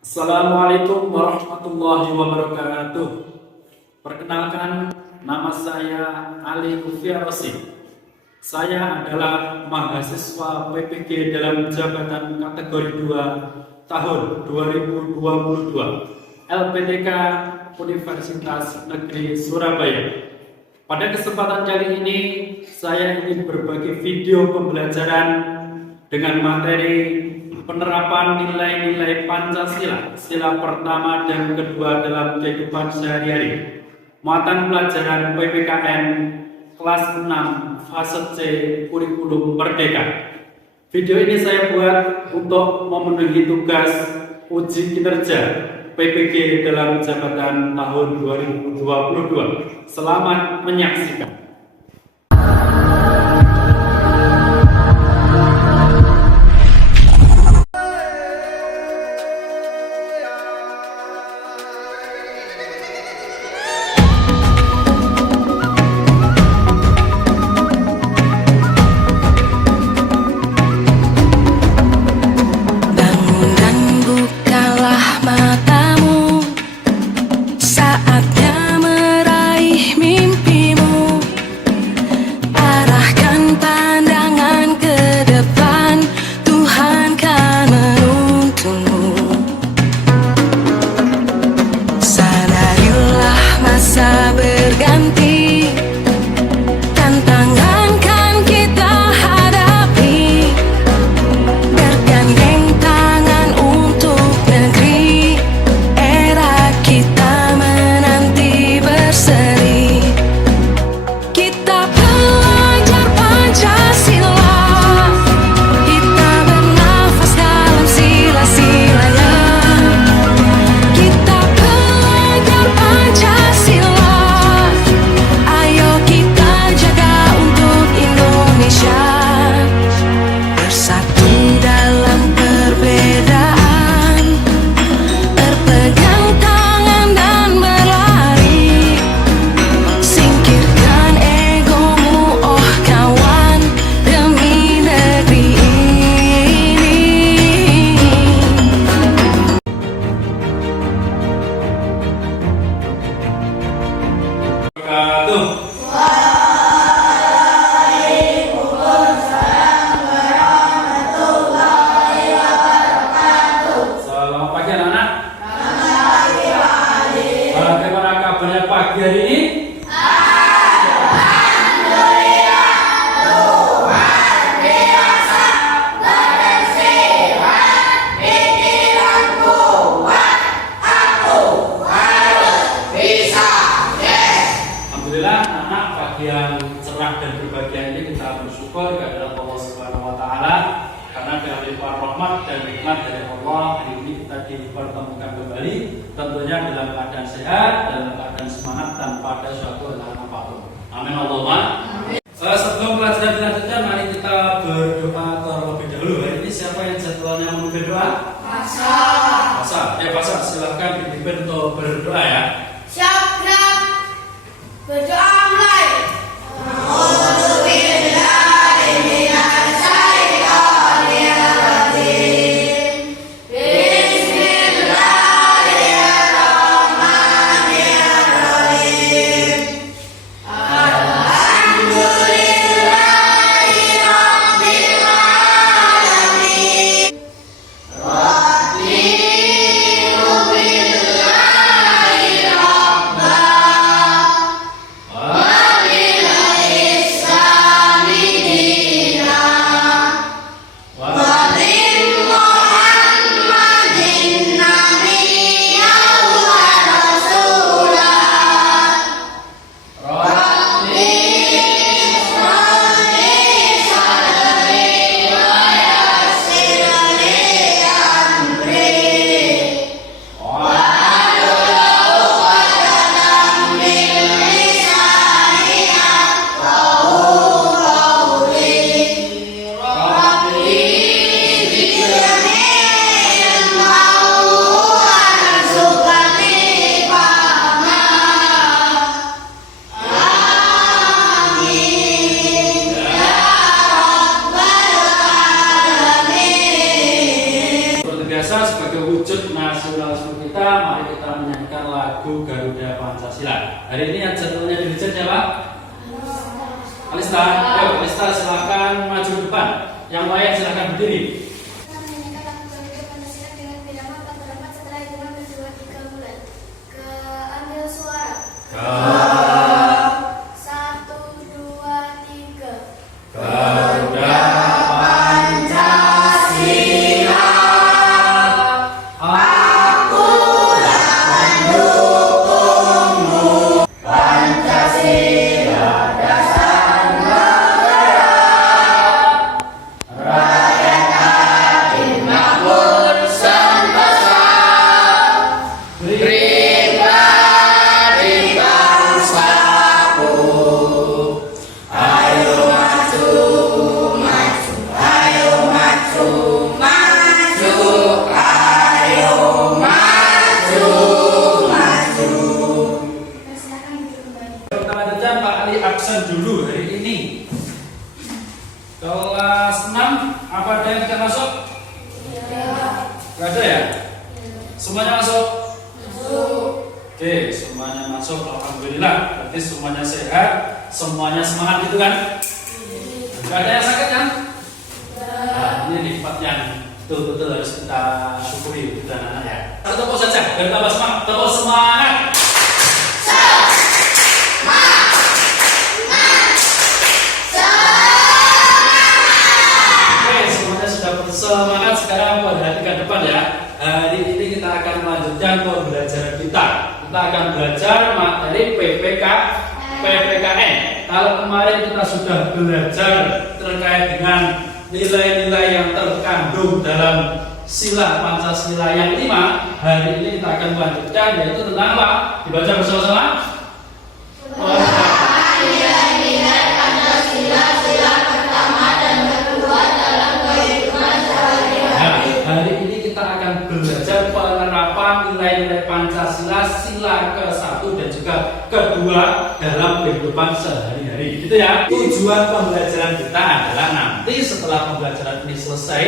Assalamualaikum warahmatullahi wabarakatuh. Perkenalkan, nama saya Ali Kufiarosi. Saya adalah mahasiswa PPG dalam jabatan kategori 2 tahun 2022 LPTK Universitas Negeri Surabaya. Pada kesempatan kali ini, saya ingin berbagi video pembelajaran dengan materi penerapan nilai-nilai Pancasila, sila pertama dan kedua dalam kehidupan sehari-hari. Muatan pelajaran PPKN kelas 6 fase C kurikulum Merdeka. Video ini saya buat untuk memenuhi tugas uji kinerja PPG dalam jabatan tahun 2022. Selamat menyaksikan. Selamat pagi anak-anak. Bagaimana kabarnya pagi hari ini? Alhamdulillah, anak pagi yang cerah dan berbahagia ini kita bersyukur kepada Allah Subhanahu wa taala karena dengan limpahan rahmat dan nikmat dari Allah hari ini kita dipertemukan kembali, tentunya dalam keadaan sehat, dalam keadaan semangat tanpa ada suatu halangan apapun. Amin Allahumma. Sebelum pelajaran dilanjutkan, mari kita berdoa terlebih dahulu. Hari ini siapa yang jadwalnya mau berdoa? Pasal. Ya Pasal, silahkan dipimpin untuk berdoa ya. Siap, berdoa mulai. biasa sebagai wujud nasionalisme kita, mari kita menyanyikan lagu Garuda Pancasila. Hari ini yang jadwalnya dirijen siapa? Alista. Ayo Alista, silakan maju ke depan. Yang lain silakan berdiri. Absen dulu hari ini. Kelas 6 apa ada yang bisa masuk? Gak ada ya? Semuanya masuk? Oke, semuanya masuk. Alhamdulillah. Berarti semuanya sehat, semuanya semangat gitu kan? Gak ada yang sakit kan? Nah, ini nikmat yang betul-betul harus kita syukuri dan anak-anak ya. Satu tepuk saja, biar tambah semangat. Tepuk semangat. Semangat. Sekarang perhatikan depan ya. Hari ini kita akan melanjutkan pembelajaran kita. Kita akan belajar materi PPKN. Kalau kemarin kita sudah belajar terkait dengan nilai-nilai yang terkandung dalam sila Pancasila yang 5, hari ini kita akan melanjutkan yaitu tentang apa? Dibaca bersama-sama. Nilai-nilai Pancasila sila pertama dan kedua dalam kehidupan sehari-hari. Hari ini kita akan belajar penerapan nilai-nilai Pancasila sila ke-1 dan juga kedua dalam kehidupan sehari-hari. Gitu ya. Tujuan pembelajaran kita adalah nanti setelah pembelajaran ini selesai,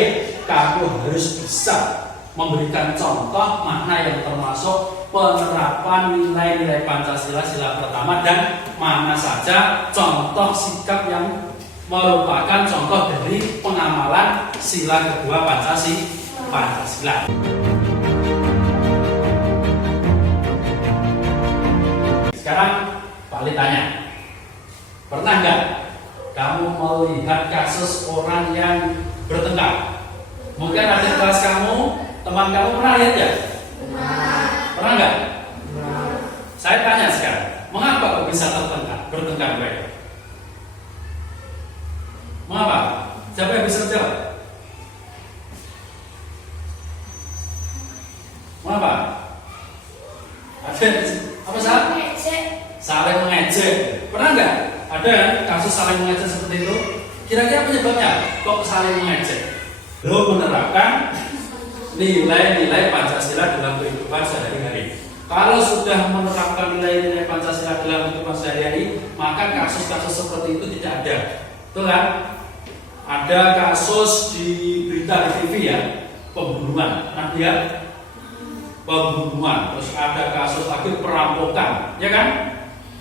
kamu harus bisa memberikan contoh mana yang termasuk penerapan nilai-nilai Pancasila sila pertama dan mana saja contoh sikap yang merupakan contoh dari pengamalan sila kedua Pancasila. Sekarang Pak Ali tanya, pernah nggak kamu melihat kasus orang yang bertengkar? Mungkin ada di kelas kamu, teman kamu pernah lihat ya? Pernah nggak? Saya tanya sekarang, mengapa kok bisa bertengkar mereka? Mengapa? Siapa yang bisa jawab? Mengapa? Ada apa salah? Saling mengejek. Pernah nggak? Ada kan kasus saling mengejek seperti itu? Kira-kira penyebabnya kok saling mengejek? Belum menerapkan nilai-nilai Pancasila dalam kehidupan sehari-hari. Kalau sudah menerapkan nilai-nilai Pancasila dalam kehidupan sehari-hari, maka kasus-kasus seperti itu tidak ada. Betul kan? Ada kasus di berita di TV ya, pembunuhan, nah dia pembunuhan. Terus ada kasus lagi perampokan, ya kan?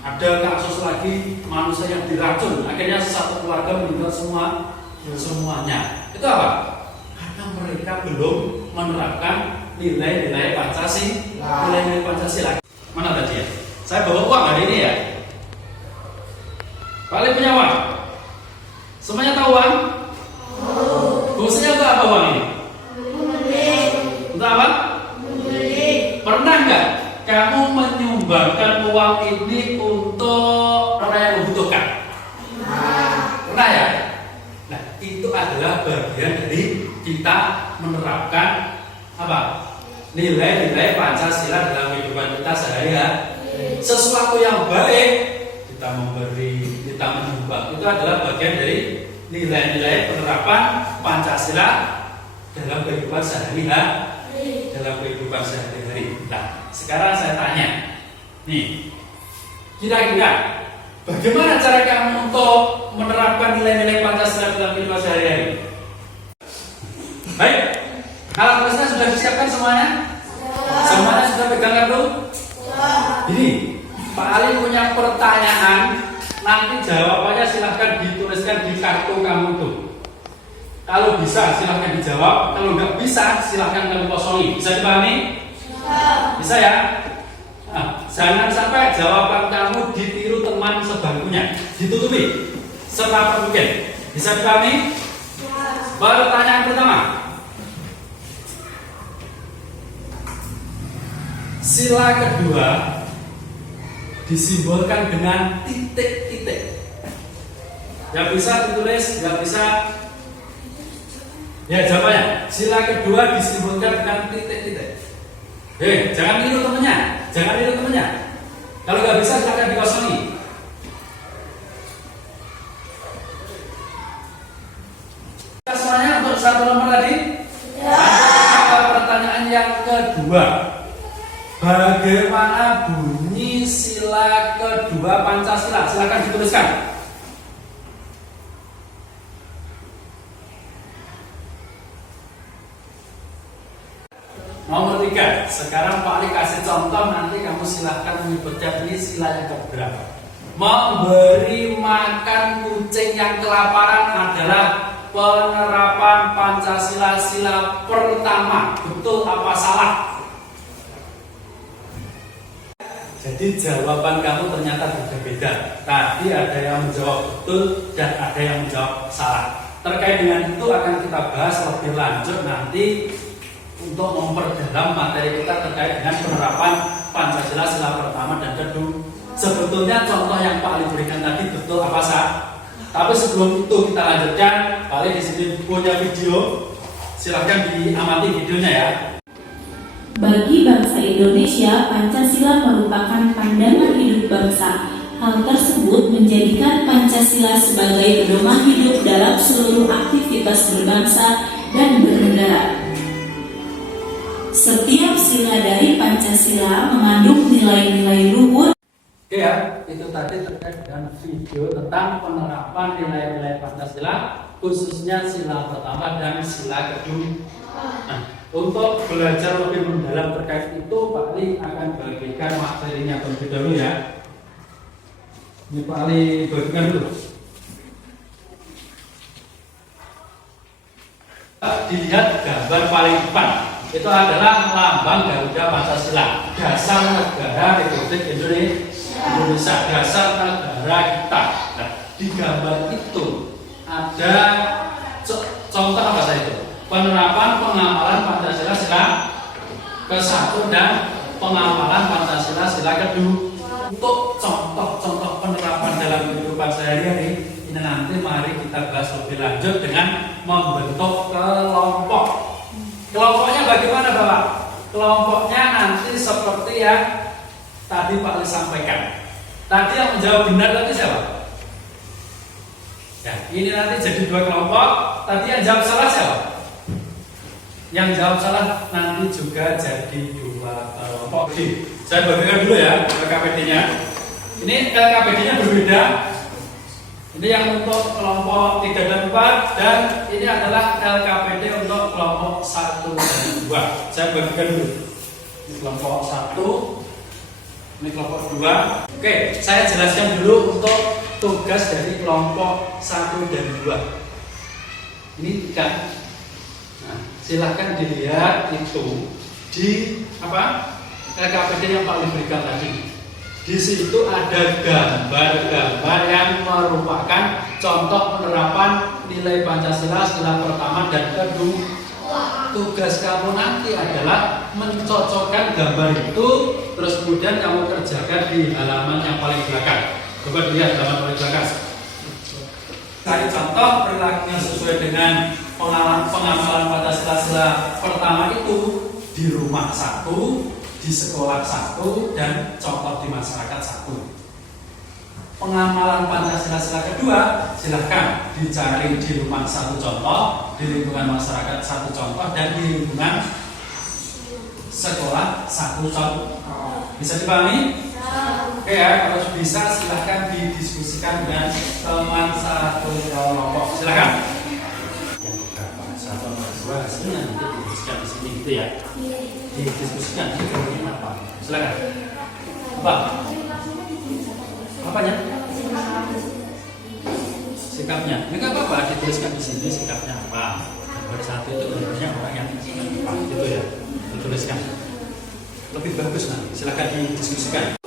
Ada kasus lagi manusia yang diracun, akhirnya satu keluarga meninggal semuanya. Itu apa? Karena mereka belum menerapkan nilai-nilai Pancasila. Mana tadi ya? Saya bawa uang hari ini ya. Kalian punya uang? Semuanya tahu uang? Fungsinya untuk apa uang ini? Untuk apa? Pernah nggak kamu menyumbangkan uang ini untuk orang yang membutuhkan? Pernah ya? Nah, itu adalah bagian dari kita menerapkan apa? Nilai-nilai Pancasila dalam kehidupan kita sehari-hari. Sesuatu yang baik kita memberi, kita menyumbang, itu adalah bagian dari nilai-nilai penerapan Pancasila dalam kehidupan sehari-hari. Nah, sekarang saya tanya, nih, kira-kira bagaimana cara kamu untuk menerapkan nilai-nilai Pancasila dalam kehidupan sehari-hari? Baik, Alat tulisnya sudah disiapkan semuanya? Semuanya sudah pegang kartu? Ini Pak Ali punya pertanyaan. Nanti jawabannya silahkan dituliskan di kartu kamu tuh. Kalau bisa silahkan dijawab. Kalau nggak bisa silahkan kamu kosongi. Bisa dipahami? Bisa ya? Nah, jangan sampai jawaban kamu ditiru teman sebangkunya. Ditutupi serapat mungkin. Bisa dipahami? Pertanyaan pertama. Sila kedua disimbolkan dengan titik-titik. Yang bisa ditulis, nggak bisa. Ya jawabannya. Sila kedua disimbolkan dengan titik-titik. Jangan niru temennya. Jangan niru temennya. Kalau nggak bisa silakan dikosongi. Kita semuanya untuk satu nomor tadi. Pertanyaan yang kedua. Bagaimana bunyi sila kedua Pancasila? Silakan dituliskan. Nomor 3. Sekarang Pak Ali kasih contoh, nanti kamu silahkan menyebutkan ini sila yang keberapa. Memberi makan kucing yang kelaparan adalah penerapan Pancasila sila pertama. Betul apa salah? Jadi jawaban kamu ternyata berbeda. Tadi ada yang menjawab betul dan ada yang menjawab salah. Terkait dengan itu akan kita bahas lebih lanjut nanti untuk memperdalam materi kita terkait dengan penerapan Pancasila sila pertama dan kedua. Sebetulnya contoh yang Pak Ali berikan tadi betul apa salah? Tapi sebelum itu kita lanjutkan. Pak Ali di sini punya video. Silahkan diamati videonya ya. Bagi bangsa Indonesia, Pancasila merupakan pandangan hidup bangsa. Hal tersebut menjadikan Pancasila sebagai pedoman hidup dalam seluruh aktivitas berbangsa dan bernegara. Setiap sila dari Pancasila mengandung nilai-nilai luhur. Oke ya, itu tadi terkait dengan video tentang penerapan nilai-nilai Pancasila, khususnya sila pertama dan sila kedua. Nah, untuk belajar lebih mendalam terkait itu, Pak Ali akan bagikan materinya terlebih dahulu ya. Ini Pak Ali bagikan dulu. Dilihat gambar paling depan, itu adalah lambang Garuda Pancasila, dasar negara Republik Indonesia, dasar negara kita. Nah, di gambar itu ada contoh apa saja itu? Penerapan pengamalan Pancasila sila ke-1 dan pengamalan Pancasila sila kedua. Untuk contoh-contoh penerapan dalam kehidupan sehari-hari ini nanti mari kita bahas lebih lanjut dengan membentuk kelompok. Kelompoknya bagaimana Bapak? Kelompoknya nanti seperti yang tadi Pak Ali sampaikan. Tadi yang menjawab benar tadi siapa? Ya, ini nanti jadi 2 kelompok. Tadi yang jawab salah siapa? Yang jawab salah nanti juga jadi 2 kelompok. Saya bagikan dulu ya LKPD-nya. Ini LKPD-nya berbeda. Ini yang untuk kelompok 3 dan 4 dan ini adalah LKPD untuk kelompok 1 dan 2. Saya bagikan dulu. Ini kelompok 1, ini kelompok 2. Oke, saya jelaskan dulu untuk tugas dari kelompok 1 dan 2. Ini 3. Nah, silahkan dilihat itu di apa? LKPD yang Pak Ali berikan tadi. Di situ ada gambar-gambar yang merupakan contoh penerapan nilai Pancasila sila pertama dan kedua. Tugas kamu nanti adalah mencocokkan gambar itu, terus kemudian kamu kerjakan di halaman yang paling belakang. Coba dilihat halaman paling belakang. Cari contoh perilakunya sesuai dengan pengamalan Pancasila sila pertama itu di rumah 1, di sekolah 1, dan contoh di masyarakat 1. Pengamalan Pancasila sila kedua silahkan dicari di rumah 1 contoh, di lingkungan masyarakat 1 contoh, dan di lingkungan sekolah 1 contoh. Bisa dipahami? Oke ya, kalau bisa silahkan didiskusikan dengan teman 1 kelompok. Silahkan. Yang berapa? 1 atau 2 hasilnya nanti didiskusikan. Gitu ya. Didiskusikan ini apa? Silakan. Apa? Apanya? Sikapnya. Enggak apa-apa, dituliskan di sini sikapnya apa. Nomor 1 itu sebenarnya orang yang apa gitu ya. Dituliskan. Lebih bagus nanti. Silakan didiskusikan.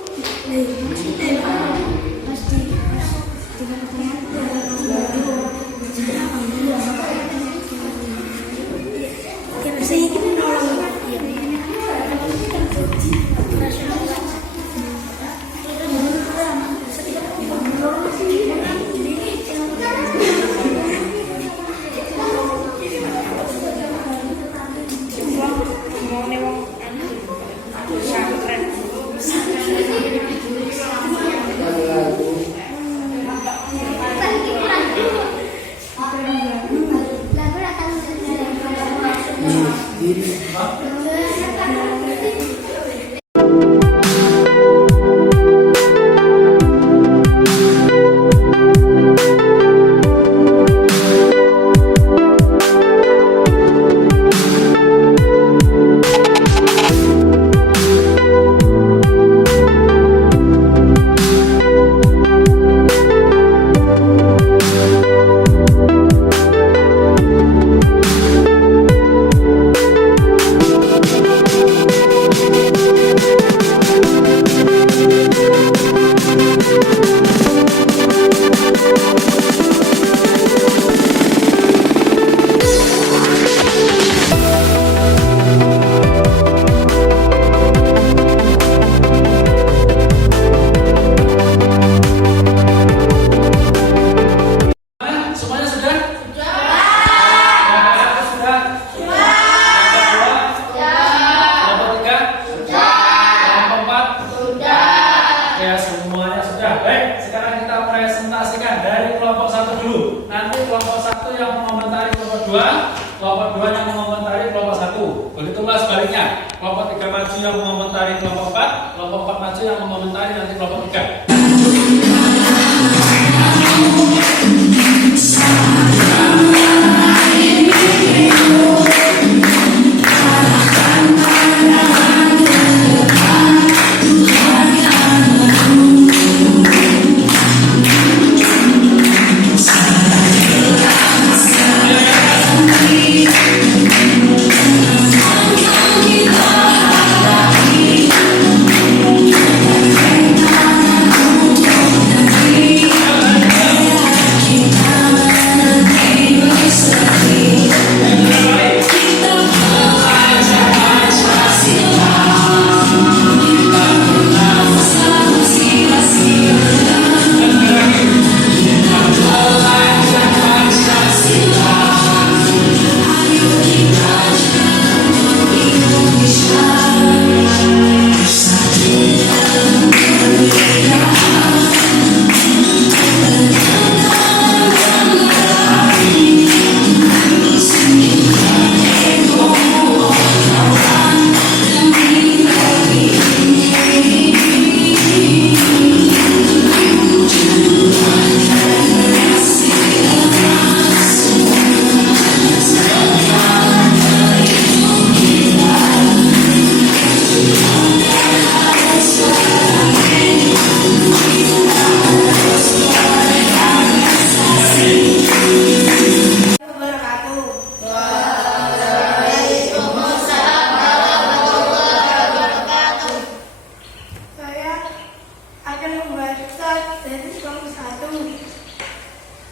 Kelompok 2 yang mengomentari kelompok 1. Begitulah sebaliknya. Kelompok 3 maju yang mengomentari kelompok 4, kelompok 4 maju yang mengomentari nanti kelompok 3.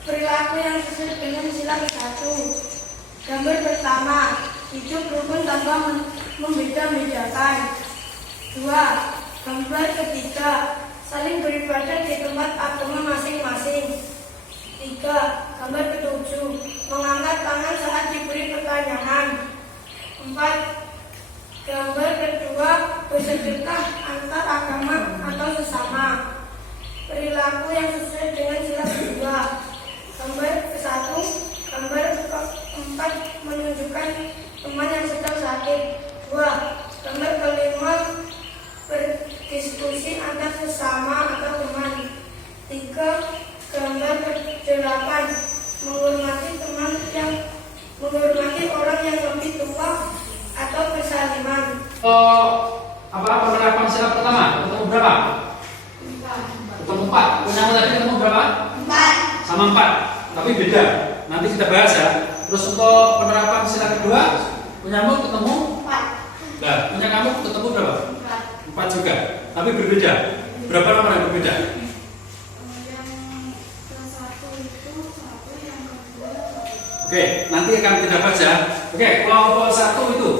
Perilaku yang sesuai dengan sila ke-1. Gambar pertama, hidup rukun tanpa membeda-bedakan. 2. Gambar ketiga, saling beribadah di tempat agama masing-masing. 3. Gambar ke-7, mengangkat tangan saat diberi pertanyaan. 4. Gambar kedua, bersedekah antar agama atau sesama. Perilaku yang sesuai dengan sila kedua. Gambar ke-1, gambar ke-4 menunjukkan teman yang sedang sakit. 2. Gambar ke-5 berdiskusi antar sesama atau teman. 3. Gambar ke-8 menghormati orang yang lebih tua atau penerapan sila pertama ketemu berapa? Ketemu 4. Punyamu tadi ketemu berapa? 4. Sama 4, tapi beda. Nanti kita bahas ya. Terus untuk penerapan sila kedua, punyamu ketemu 4. Nah, punya kamu ketemu berapa? 4. 4 juga, tapi berbeda. Berapa nomor yang berbeda? Yang ke-1 itu 1, yang kedua 1. Oke, nanti akan kita bahas ya. Oke, kelompok 1 itu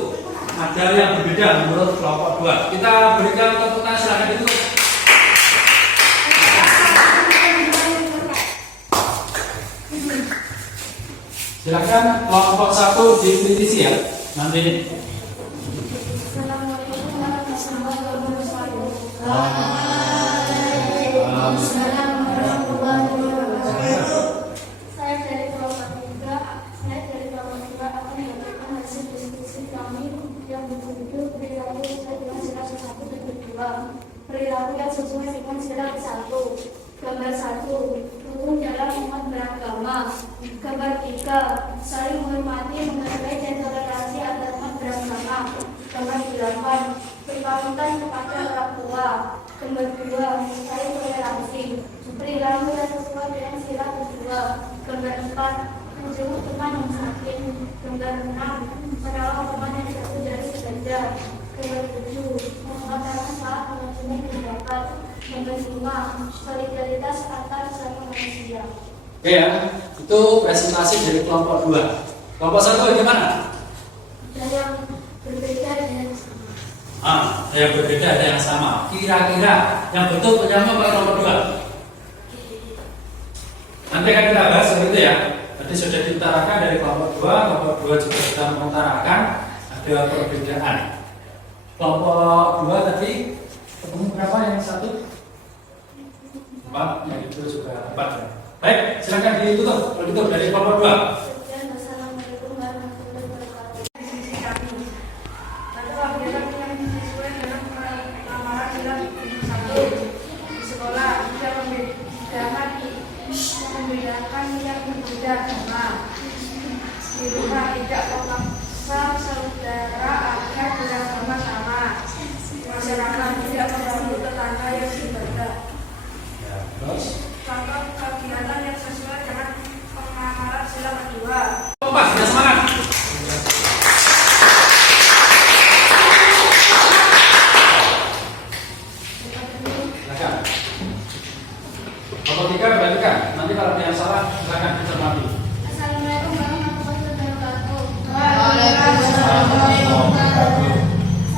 ada yang berbeda menurut kelompok 2. Kita berikan tepuk tangan silakan itu. Silakan kelompok 1 dikritisi ya. Nanti ini. Assalamualaikum warahmatullahi wabarakatuh. Saya dari kelompok 3 akan memberikan hasil diskusi kami yang berjudul perilaku sesuai dengan sila ke-1 dan ke-2. Perilaku yang sesuai dengan sila ke-1. Gambar 1, rukun dalam umat beragama. Gambar 3, saling menghormati, menghargai dan toleransi antar umat beragama. Gambar 8, berpamitan kepada orang tua. Gambar 2, saling toleransi. Perilaku yang sesuai dengan sila ke-2. Gambar 4, menjenguk teman yang sakit. Gambar 6, menolong teman yang jatuh dari sepeda. Gambar 7, mengutarakan saat mengunjungi pendapat. Gambar 5, solidaritas antar sesama manusia. Oke ya, itu presentasi dari kelompok 2. Kelompok 1 bagaimana? Dan yang berbeda dengan Ada yang berbeda, ada yang sama. Kira-kira yang betul penyamu apa kelompok 2? Nanti akan kita bahas seperti itu ya. Tadi sudah diutarakan dari kelompok 2, kelompok 2 juga sudah mengutarakan ada perbedaan. Kelompok 2 tadi ketemu berapa yang 1? 4, yang itu juga 4 ya. Baik, silakan ditutup. Kalau gitu dari kelompok 2. sekian. Wassalamualaikum warahmatullahi wabarakatuh. Sisi kami adalah kegiatan yang sesuai dengan penamaran sila 1 di sekolah tidak membedakan yang berbeda agama. Di rumah tidak memaksa saudara agar beragama sama. Masyarakat tidak mengganggu tetangga yang beribadah. Ya, terus Contoh kegiatan yang sesuai dengan penamaran sila kedua. Kompas, ya semangat. Silakan. Kelompok 3 perhatikan. Nanti kalau ada yang salah silakan dicermati. Assalamualaikum warahmatullahi wabarakatuh.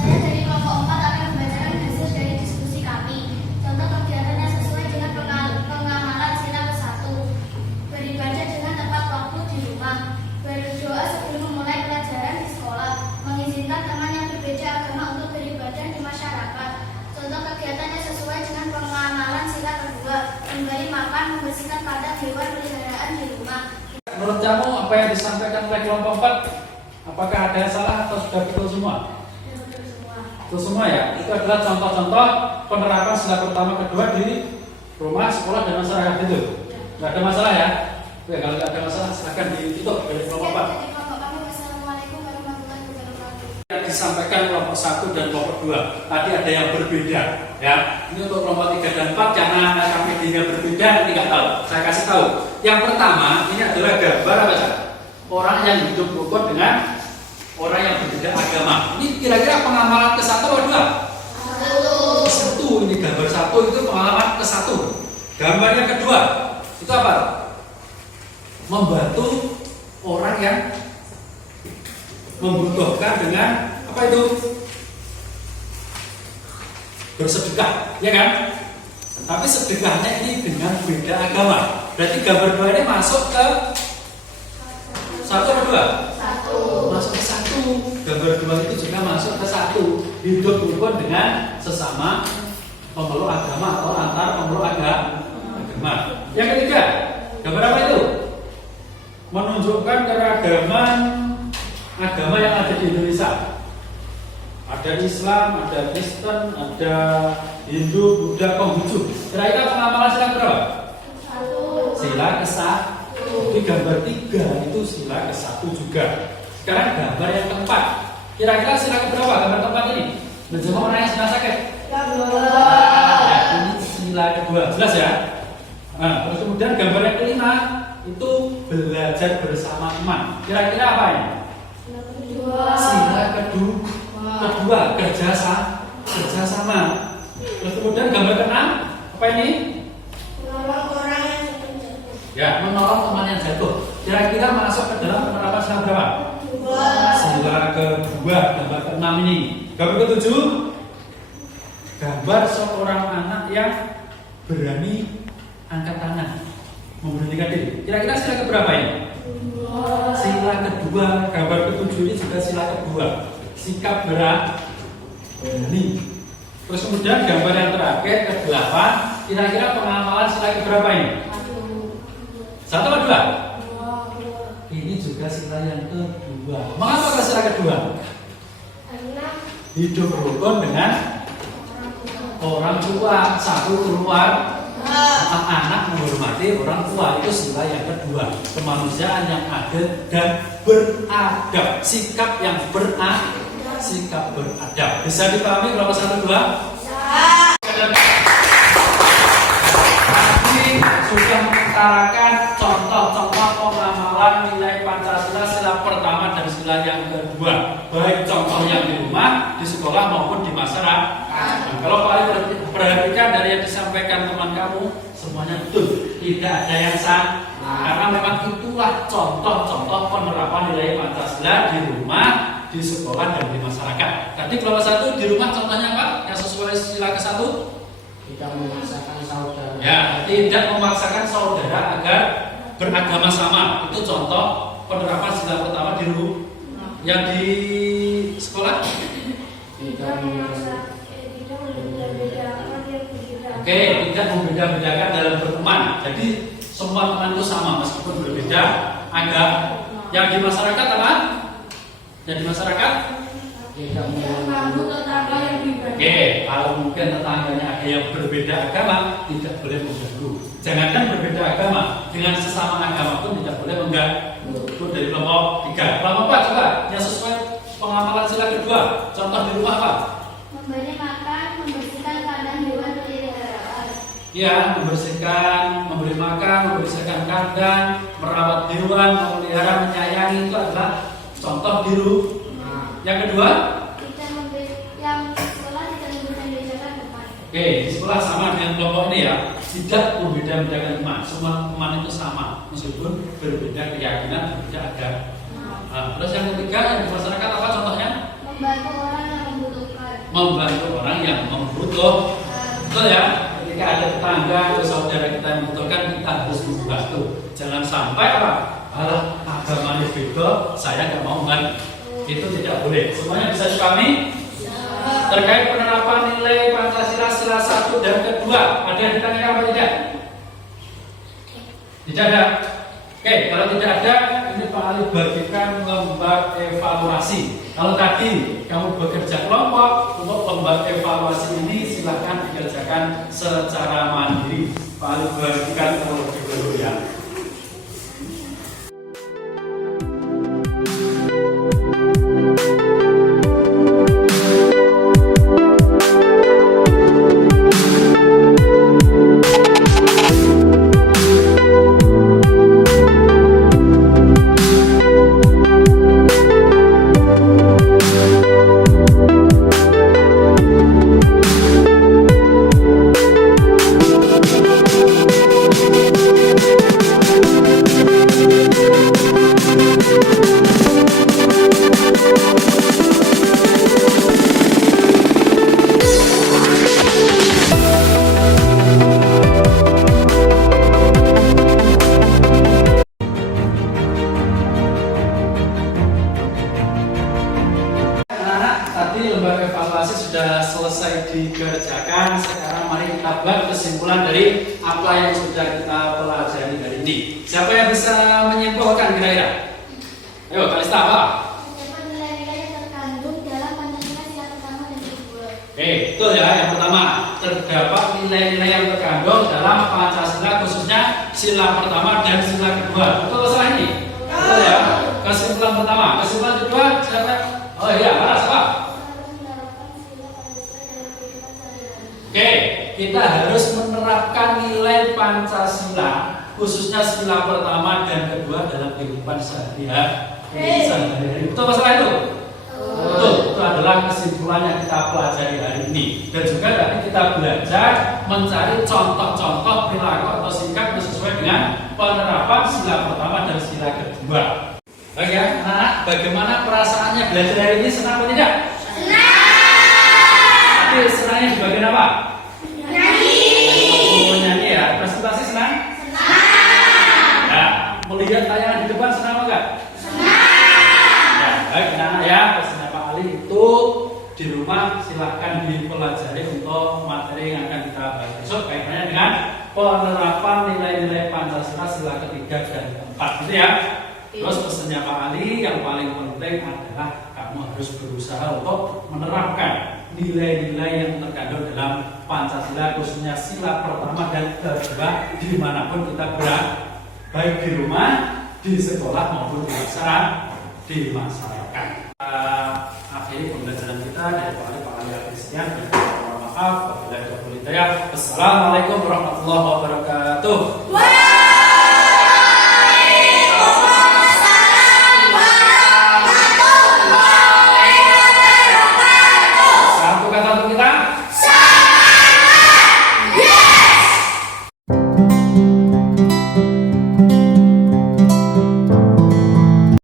Saya dari kelompok 4 akan membacakan hasil dari diskusi kami. Contoh kegiatan yang sesuai dengan pengamalan sila ke-1. Beribadah dengan tepat waktu di rumah. Berdoa sebelum memulai pelajaran di sekolah. Mengizinkan teman yang berbeda agama untuk beribadah di masyarakat. Contoh kegiatan yang sesuai dengan pengamalan sila kedua. Memberi makan, membersihkan kandang hewan peliharaan di rumah. Menurut kamu apa yang disampaikan oleh kelompok 4? Apakah ada yang salah atau sudah betul semua? Betul semua ya. Itu adalah contoh-contoh penerapan sila pertama kedua di rumah, sekolah dan masyarakat itu. Nggak ada masalah ya. Oke, kalau nggak ada masalah silakan ditutup dari kelompok 4. Dari kelompok kami, wassalamualaikum warahmatullahi wabarakatuh. Yang disampaikan kelompok 1 dan kelompok 2 tadi ada yang berbeda ya. Ini untuk kelompok 3 dan 4 karena KPD-nya berbeda nanti nggak tahu. Saya kasih tahu. Yang pertama ini adalah gambar apa sih? Orang yang hidup rukun dengan orang yang berbeda agama. Ini kira-kira pengamalan ke-1 atau 2? 1. Ini gambar 1 itu pengalaman ke-1. Gambar yang kedua itu apa? Membantu orang yang membutuhkan dengan apa itu? Bersedekah, ya kan? Tapi sedekahnya ini dengan beda agama. Berarti gambar 2 ini masuk ke 1 atau 2? 1. Masuk ke 1. Gambar 2 itu juga masuk ke 1. Hidup rukun dengan sesama pemeluk agama atau antar pemeluk agama. Yang ketiga, gambar apa itu? Menunjukkan keragaman agama yang ada di Indonesia. Ada Islam, ada Kristen, ada Hindu, Buddha, Konghucu. Kira-kira pengamalan sila berapa? 1. Sila ke-1. Ini gambar 3 itu sila ke-1 juga. Sekarang gambar yang keempat. Kira-kira sila ke berapa gambar keempat ini? Berjamaah orang yang sedang sakit. Ya, Ya, ini sila kedua, jelas ya. Nah, terus kemudian gambar yang kelima itu belajar bersama teman. Kira-kira apa ini? Sila kedua kerja sama. Terus kemudian gambar keenam apa ini? menolong orang yang sedang jatuh. Ya, menolong teman yang jatuh. Kira-kira masuk ke dalam penerapan sila berapa? Sila kedua, gambar keenam ini. Gambar ketujuh, gambar seorang anak yang berani angkat tangan, memberanikan diri. Kira-kira sila keberapa ini? Sila kedua. Gambar ketujuh ini juga sila kedua. Sikap berani. Terus kemudian gambar yang terakhir ke-8, kira-kira pengamalan sila keberapa ini? 1 atau 2? Ini juga sila yang kedua. Mengapa sila kedua? Hidup rukun dengan orang tua. Satu keluar, anak menghormati orang tua. Itu sila yang kedua. Kemanusiaan yang adil dan beradab. Sikap yang beradab. Bisa dipahami berapa 1, 2? Tadi sudah mengutarakan contoh-contoh pengamalan nilai Pancasila sila pertama dan sila yang kedua. Baik contoh yang di rumah, di sekolah maupun di masyarakat. Nah, kalau kalian perhatikan dari yang disampaikan teman kamu, semuanya betul, tidak ada yang salah. Karena memang itulah contoh-contoh penerapan nilai Pancasila di rumah, di sekolah dan di masyarakat. Tadi kelompok 1 di rumah contohnya apa? Yang sesuai sila ke-1? Tidak memaksakan saudara. Ya, tidak memaksakan saudara agar beragama sama. Itu contoh penerapan sila pertama di rumah. Yang di sekolah? Tidak memaksakan. Oke, tidak membeda-bedakan dalam berteman. Jadi semua teman itu sama meskipun berbeda agama. Yang di masyarakat apa? Yang di masyarakat? Tidak mengganggu tetangga yang berbeda. Oke, kalau mungkin tetangganya ada yang berbeda agama, tidak boleh mengganggu. Jangankan berbeda agama, dengan sesama agama pun tidak boleh mengganggu. Itu dari kelompok 3. Kelompok 4 coba, yang sesuai pengamalan sila kedua. Contoh di rumah apa? Memberi makan, membersihkan kandang hewan peliharaan. Ya, membersihkan, memberi makan, membersihkan kandang, merawat hewan, memelihara, menyayangi, itu adalah contoh di rumah. Yang kedua? Yang sekolah tidak membeda-bedakan teman. Oke, di sekolah sama dengan kelompok ini ya, tidak membeda-bedakan teman. Semua teman itu sama, meskipun berbeda keyakinan, berbeda agama. Nah, terus yang ketiga yang di masyarakat apa contohnya? Membantu orang yang membutuhkan. Membantu orang yang membutuhkan. Betul ya? Ketika ada tetangga atau saudara kita yang membutuhkan, kita harus membantu. Jangan sampai apa? Alah, agamanya beda, saya nggak mau kan? Itu tidak boleh. Semuanya bisa dipahami? Terkait penerapan nilai Pancasila sila 1 dan kedua, ada yang ditanya apa tidak? Tidak ada. Oke, kalau tidak ada, ini Pak Ali bagikan lembar evaluasi. Kalau tadi kamu bekerja kelompok, untuk lembar evaluasi ini silakan dikerjakan secara mandiri. Pak Ali bagikan terlebih dahulu ya. dikerjakan. Sekarang mari kita buat kesimpulan dari apa yang sudah kita pelajari hari ini. Siapa yang bisa menyimpulkan kira-kira? Ayo, Kalista apa? Terdapat nilai-nilai yang terkandung dalam Pancasila sila pertama dan kedua. Betul ya, yang pertama terdapat nilai-nilai yang terkandung dalam Pancasila khususnya sila pertama dan sila kedua. Betul salah ini? Betul ya. Kesimpulan pertama, kesimpulan kedua siapa? Oh iya, Paras apa? kita harus menerapkan nilai Pancasila, khususnya sila pertama dan kedua dalam kehidupan sehari-hari. Betul masalah itu? Betul, itu adalah kesimpulan yang kita pelajari hari ini. Dan juga tadi kita belajar mencari contoh-contoh perilaku atau sikap yang sesuai dengan penerapan sila pertama dan sila kedua. Baik ya, anak-anak, bagaimana perasaannya belajar hari ini? Senang atau tidak? Senang. Tapi senangnya di bagian apa? Menyanyi ya. Presentasi senang? Senang. Nah, melihat tayangan di depan senang apa enggak? Ya, baik anak-anak ya, pesannya Pak Ali itu di rumah silahkan dipelajari untuk materi yang akan kita bahas besok kaitannya dengan penerapan nilai-nilai Pancasila sila ketiga dan keempat, gitu ya. Terus pesannya Pak Ali yang paling penting adalah kamu harus berusaha untuk menerapkan nilai-nilai yang terkandung dalam Pancasila, khususnya sila pertama dan kedua dimanapun kita berada, baik di rumah, di sekolah maupun di masyarakat. Akhiri pembelajaran kita dari Pak Ali Akhirisian. Mohon maaf apabila ada hidayah. Wassalamualaikum warahmatullahi wabarakatuh.